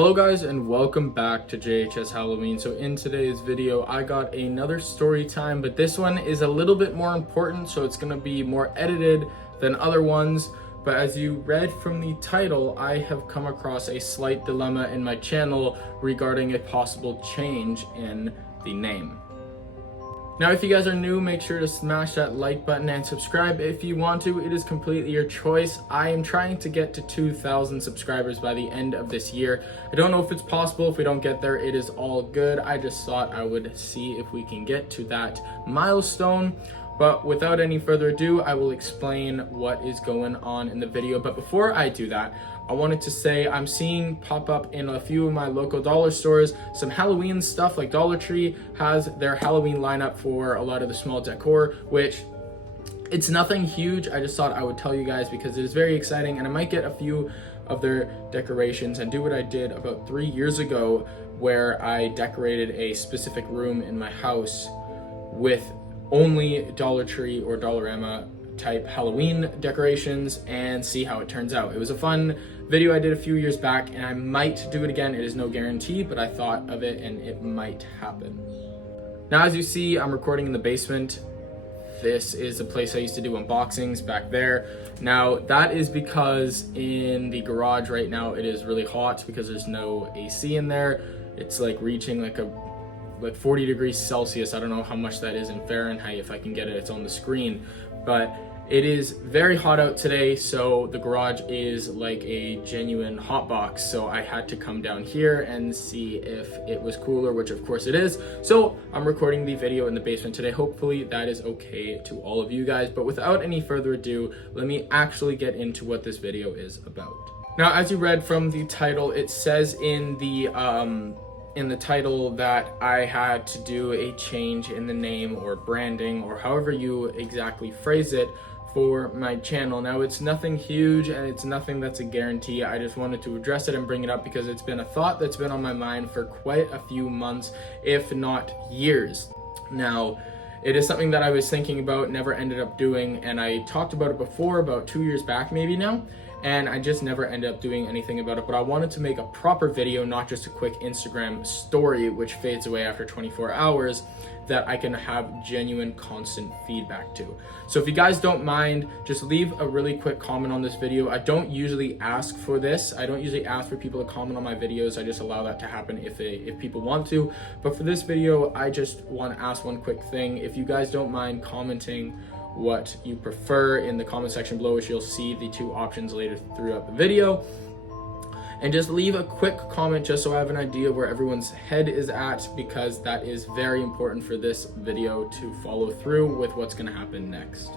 Hello guys and welcome back to JHS Halloween. So in today's video I got another story time, but this one is a little bit more important, so it's going to be more edited than other ones. But as you read from the title, I have come across a slight dilemma in my channel regarding a possible change in the name. Now, if you guys are new, make sure to smash that like button and subscribe if you want to. It is completely your choice. I am trying to get to 2,000 subscribers by the end of this year. I don't know if it's possible. If we don't get there, it is all good. I just thought I would see if we can get to that milestone. But without any further ado, I will explain what is going on in the video. But before I do that, I wanted to say I'm seeing pop up in a few of my local dollar stores some Halloween stuff. Like Dollar Tree has their Halloween lineup for a lot of the small decor, which it's nothing huge. I just thought I would tell you guys because it is very exciting, and I might get a few of their decorations and do what I did about 3 years ago, where I decorated a specific room in my house with only Dollar Tree or Dollarama type Halloween decorations and see how it turns out. It was a fun video I did a few years back, and I might do it again. It is no guarantee, but I thought of it and it might happen. Now, as you see, I'm recording in the basement. This is a place I used to do unboxings back there. Now, that is because in the garage right now it is really hot because there's no AC in there. It's like reaching like 40 degrees Celsius. I don't know how much that is in Fahrenheit. If I can get it, it's on the screen. But it is very hot out today, so the garage is like a genuine hot box. So I had to come down here and see if it was cooler, which of course it is. So I'm recording the video in the basement today. Hopefully that is okay to all of you guys. But without any further ado, let me actually get into what this video is about. Now, as you read from the title, it says in the title that I had to do a change in the name or branding, or however you exactly phrase it, for my channel. Now, it's nothing huge and it's nothing that's a guarantee. I just wanted to address it and bring it up because it's been a thought that's been on my mind for quite a few months, if not years. Now, it is something that I was thinking about, never ended up doing, and I talked about it before, about 2 years back maybe now, and I just never ended up doing anything about it. But I wanted to make a proper video, not just a quick Instagram story which fades away after 24 hours, that I can have genuine constant feedback to. So if you guys don't mind, just leave a really quick comment on this video. I don't usually ask for this. I don't usually ask for people to comment on my videos. I just allow that to happen if people want to. But for this video, I just want to ask one quick thing. If you guys don't mind commenting what you prefer in the comment section below, which you'll see the two options later throughout the video, and just leave a quick comment just so I have an idea where everyone's head is at, because that is very important for this video to follow through with what's going to happen next.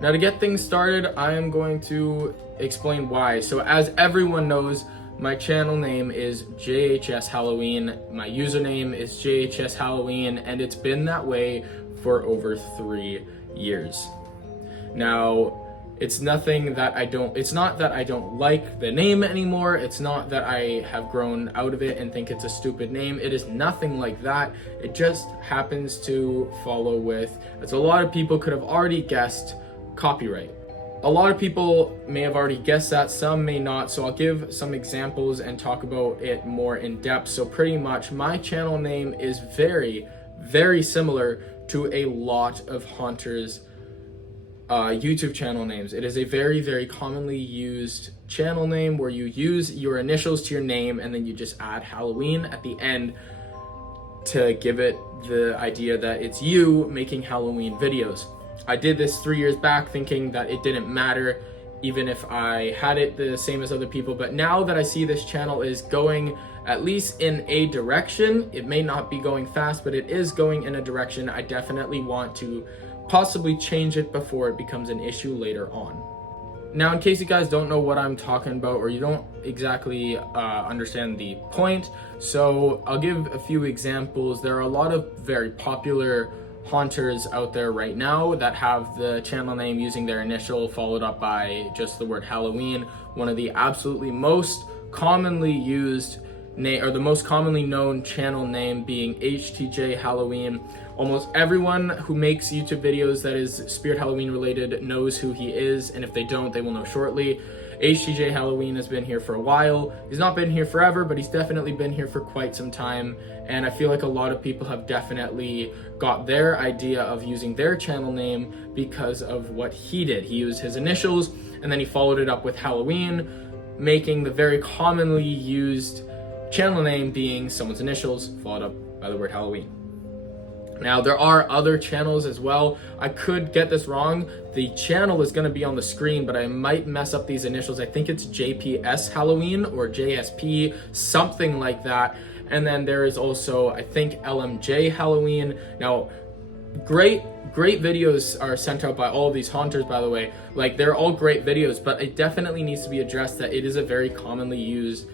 Now, to get things started, I am going to explain why. So as everyone knows, my channel name is JHS Halloween. My username is JHS Halloween, and it's been that way for over 3 years. Now, it's not that I don't like the name anymore. It's not that I have grown out of it and think it's a stupid name. It is nothing like that. It just happens to follow with, as a lot of people could have already guessed, copyright. A lot of people may have already guessed that, some may not, so I'll give some examples and talk about it more in depth. So pretty much my channel name is very, very similar to a lot of hunters' YouTube channel names. It is a very, very commonly used channel name where you use your initials to your name and then you just add Halloween at the end to give it the idea that it's you making Halloween videos. I did this 3 years back thinking that it didn't matter even if I had it the same as other people, but now that I see this channel is going at least in a direction, it may not be going fast, but it is going in a direction, I definitely want to possibly change it before it becomes an issue later on. Now, in case you guys don't know what I'm talking about, or you don't exactly understand the point, so I'll give a few examples. There are a lot of very popular haunters out there right now that have the channel name using their initial followed up by just the word Halloween. One of the absolutely most commonly used or the most commonly known channel name being HTJ Halloween. Almost everyone who makes YouTube videos that is Spirit Halloween related knows who he is, and if they don't, they will know shortly. HTJ Halloween has been here for a while. He's not been here forever, but he's definitely been here for quite some time. And I feel like a lot of people have definitely got their idea of using their channel name because of what he did. He used his initials and then he followed it up with Halloween, making the very commonly used channel name being someone's initials followed up by the word Halloween. Now, there are other channels as well. I could get this wrong. The channel is going to be on the screen, but I might mess up these initials. I think it's JPS Halloween or JSP, something like that. And then there is also, I think, LMJ Halloween. Now, great videos are sent out by all of these haunters, by the way. Like, they're all great videos, but it definitely needs to be addressed that it is a very commonly used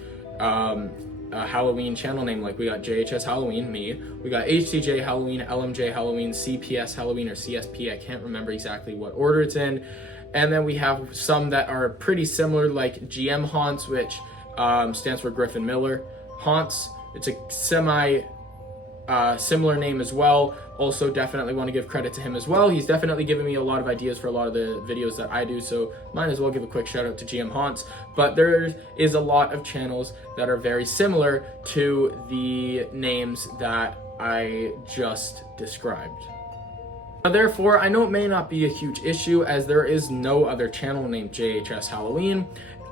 Halloween channel name. Like, we got JHS Halloween, me, we got HTJ Halloween, LMJ Halloween, CPS Halloween, or CSP, I can't remember exactly what order it's in. And then we have some that are pretty similar, like GM Haunts, which stands for Griffin Miller Haunts. It's a similar name as well. Also definitely want to give credit to him as well. He's definitely given me a lot of ideas for a lot of the videos that I do, so might as well give a quick shout out to GM Haunts. But there is a lot of channels that are very similar to the names that I just described. Therefore, I know it may not be a huge issue as there is no other channel named JHS Halloween.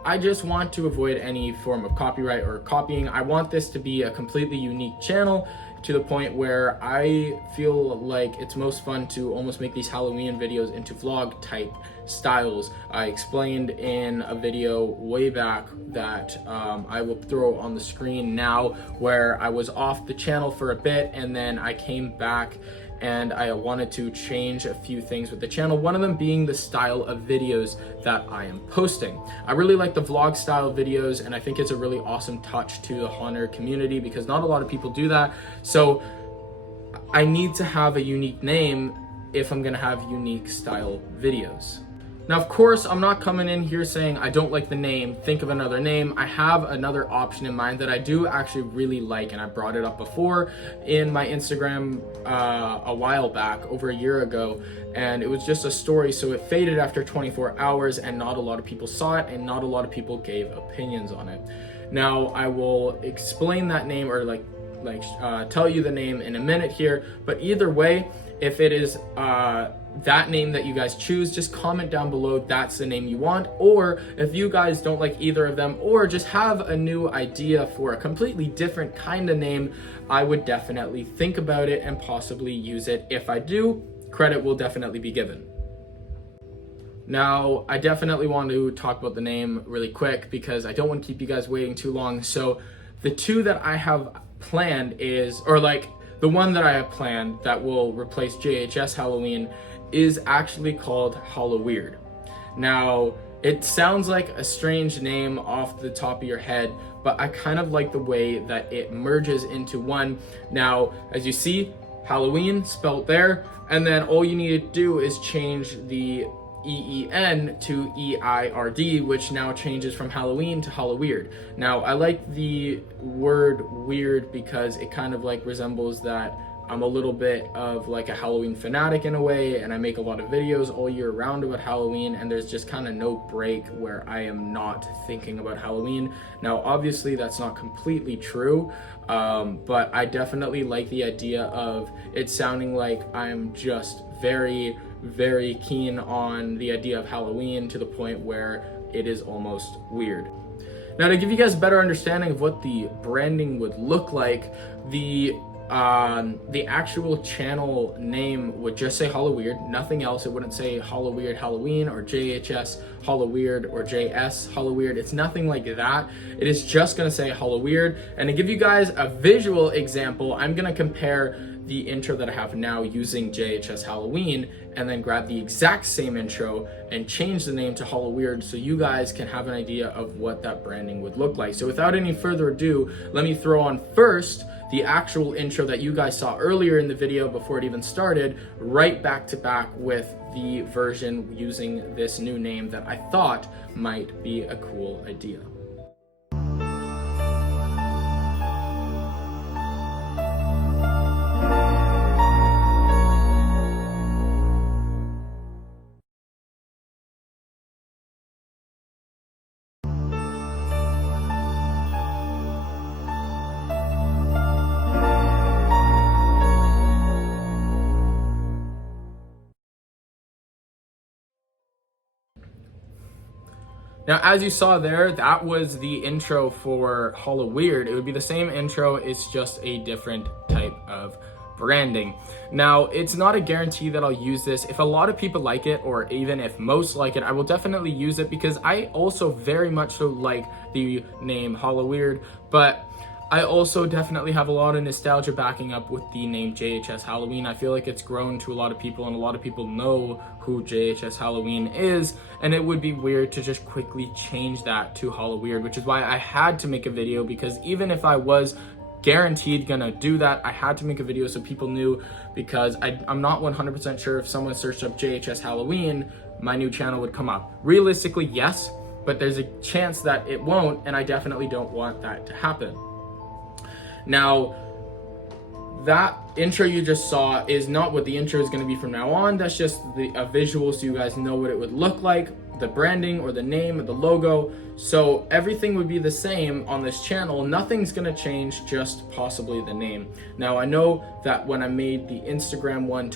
I just want to avoid any form of copyright or copying. I want this to be a completely unique channel, to the point where I feel like it's most fun to almost make these Halloween videos into vlog type styles. I explained in a video way back that I will throw on the screen now, where I was off the channel for a bit and then I came back and I wanted to change a few things with the channel, one of them being the style of videos that I am posting. I really like the vlog style videos, and I think it's a really awesome touch to the haunter community because not a lot of people do that. So I need to have a unique name if I'm gonna have unique style videos. Now, of course, I'm not coming in here saying I don't like the name, think of another name. I have another option in mind that I do actually really like, and I brought it up before in my Instagram a while back, over a year ago, and it was just a story, so it faded after 24 hours and not a lot of people saw it and not a lot of people gave opinions on it. Now, I will explain that name or tell you the name in a minute here, but either way, if it is that name that you guys choose, just comment down below that's the name you want. Or if you guys don't like either of them or just have a new idea for a completely different kind of name, I would definitely think about it and possibly use it. If I do, credit will definitely be given. Now, I definitely want to talk about the name really quick because I don't want to keep you guys waiting too long. So the two that I have planned is, or like the one that I have planned that will replace JHS Halloween, is actually called Halloweird. Now, it sounds like a strange name off the top of your head, but I kind of like the way that it merges into one. Now, as you see, Halloween spelled there, and then all you need to do is change the EEN to EIRD, which now changes from Halloween to Halloweird. Now, I like the word weird because it kind of like resembles that I'm a little bit of like a Halloween fanatic in a way, and I make a lot of videos all year round about Halloween, and there's just kind of no break where I am not thinking about Halloween. Now, obviously that's not completely true, but I definitely like the idea of it sounding like I'm just very, very keen on the idea of Halloween to the point where it is almost weird. Now, to give you guys a better understanding of what the branding would look like, the actual channel name would just say Halloweird, nothing else. It wouldn't say Halloweird Halloween or JHS Halloweird or JS Halloweird. It's nothing like that. It is just gonna say Halloweird. And to give you guys a visual example, I'm gonna compare the intro that I have now using JHS Halloween and then grab the exact same intro and change the name to Halloweird so you guys can have an idea of what that branding would look like. So without any further ado, let me throw on first the actual intro that you guys saw earlier in the video before it even started, right back to back with the version using this new name that I thought might be a cool idea. Now, as you saw there, that was the intro for HalloWeird. It would be the same intro, it's just a different type of branding. Now, it's not a guarantee that I'll use this. If a lot of people like it, or even if most like it, I will definitely use it, because I also very much so like the name HalloWeird, but I also definitely have a lot of nostalgia backing up with the name JHS Halloween. I feel like it's grown to a lot of people, and a lot of people know who JHS Halloween is, and it would be weird to just quickly change that to HalloWeird, which is why I had to make a video, because even if I was guaranteed gonna do that, I had to make a video so people knew, because I'm not 100% sure if someone searched up JHS Halloween, my new channel would come up. Realistically, yes, but there's a chance that it won't, and I definitely don't want that to happen. Now, that intro you just saw is not what the intro is going to be from now on. That's just a visual so you guys know what it would look like, the branding or the name or the logo. So everything would be the same on this channel. Nothing's going to change, just possibly the name. Now, I know that when I made the Instagram one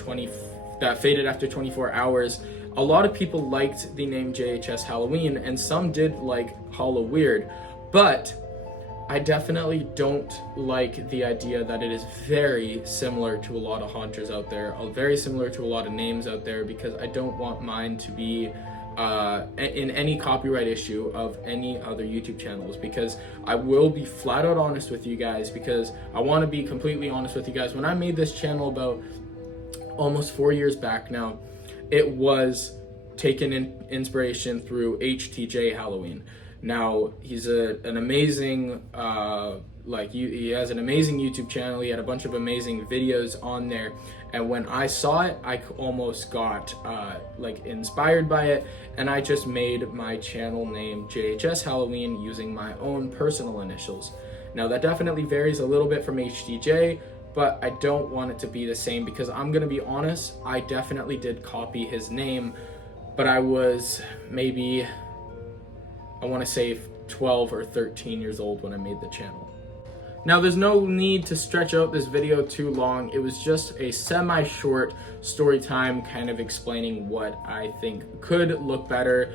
that faded after 24 hours, a lot of people liked the name JHS Halloween, and some did like HalloWeird, but I definitely don't like the idea that it is very similar to a lot of haunters out there, very similar to a lot of names out there, because I don't want mine to be in any copyright issue of any other YouTube channels, because I will be flat out honest with you guys, because I want to be completely honest with you guys. When I made this channel about almost 4 years back now, it was taken in inspiration through HTJ Halloween. Now, he's an amazing, he has an amazing YouTube channel. He had a bunch of amazing videos on there. And when I saw it, I almost got inspired by it. And I just made my channel name JHS Halloween using my own personal initials. Now, that definitely varies a little bit from HTJ, but I don't want it to be the same, because I'm going to be honest, I definitely did copy his name, but I was maybe, I want to say 12 or 13 years old when I made the channel. Now, there's no need to stretch out this video too long. It was just a semi-short story time kind of explaining what I think could look better.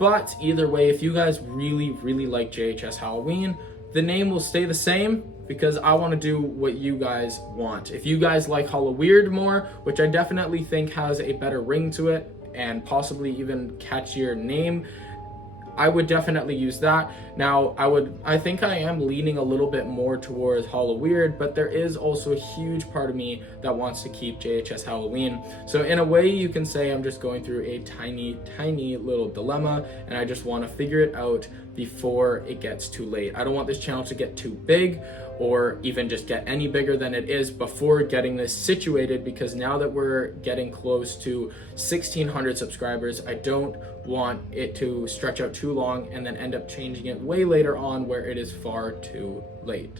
But either way, if you guys really, really like JHS Halloween, the name will stay the same, because I want to do what you guys want. If you guys like HalloWeird more, which I definitely think has a better ring to it and possibly even catchier name, I would definitely use that. Now, I think I am leaning a little bit more towards HalloWeird, but there is also a huge part of me that wants to keep JHS Halloween. So in a way, you can say I'm just going through a tiny, tiny little dilemma, and I just want to figure it out before it gets too late. I don't want this channel to get too big, or even just get any bigger than it is before getting this situated, because now that we're getting close to 1,600 subscribers, I don't want it to stretch out too long and then end up changing it way later on where it is far too late.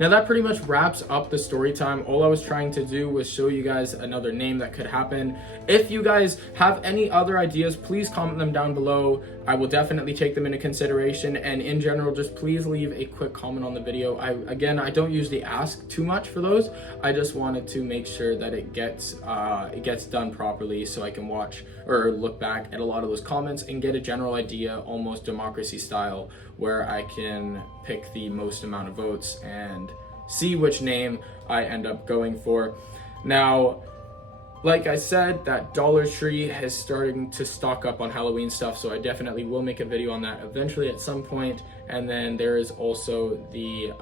Now, that pretty much wraps up the story time. All I was trying to do was show you guys another name that could happen. If you guys have any other ideas, please comment them down below. I will definitely take them into consideration. And in general, just please leave a quick comment on the video. I don't usually ask too much for those. I just wanted to make sure that it gets done properly, so I can watch or look back at a lot of those comments and get a general idea, almost democracy style, where I can pick the most amount of votes and see which name I end up going for. Now, like I said, that Dollar Tree is starting to stock up on Halloween stuff, so I definitely will make a video on that eventually at some point. And then there is also the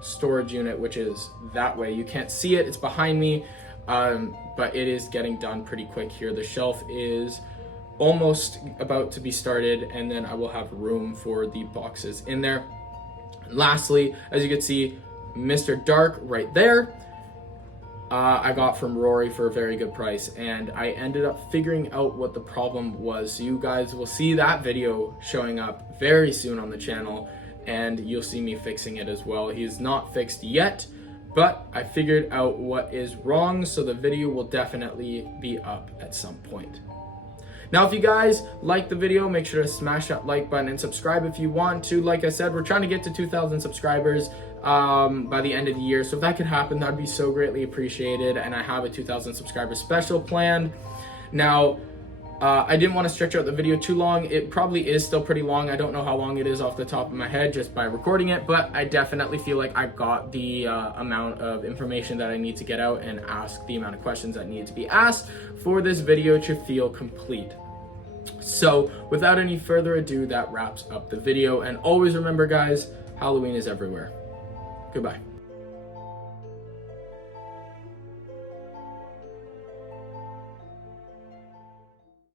storage unit, which is that way. You can't see it, it's behind me, but it is getting done pretty quick here. The shelf is almost about to be started, and then I will have room for the boxes in there. Lastly, as you can see, Mr. Dark right there, I got from Rory for a very good price, and I ended up figuring out what the problem was. So you guys will see that video showing up very soon on the channel, and you'll see me fixing it as well. He is not fixed yet, but I figured out what is wrong, so the video will definitely be up at some point. Now, if you guys like the video, make sure to smash that like button and subscribe if you want to. Like I said, we're trying to get to 2,000 subscribers by the end of the year. So if that could happen, that'd be so greatly appreciated. And I have a 2,000 subscriber special planned. Now, I didn't want to stretch out the video too long. It probably is still pretty long. I don't know how long it is off the top of my head just by recording it, but I definitely feel like I got the amount of information that I need to get out and ask the amount of questions that need to be asked for this video to feel complete. So without any further ado, that wraps up the video. And always remember, guys, Halloween is everywhere. Goodbye.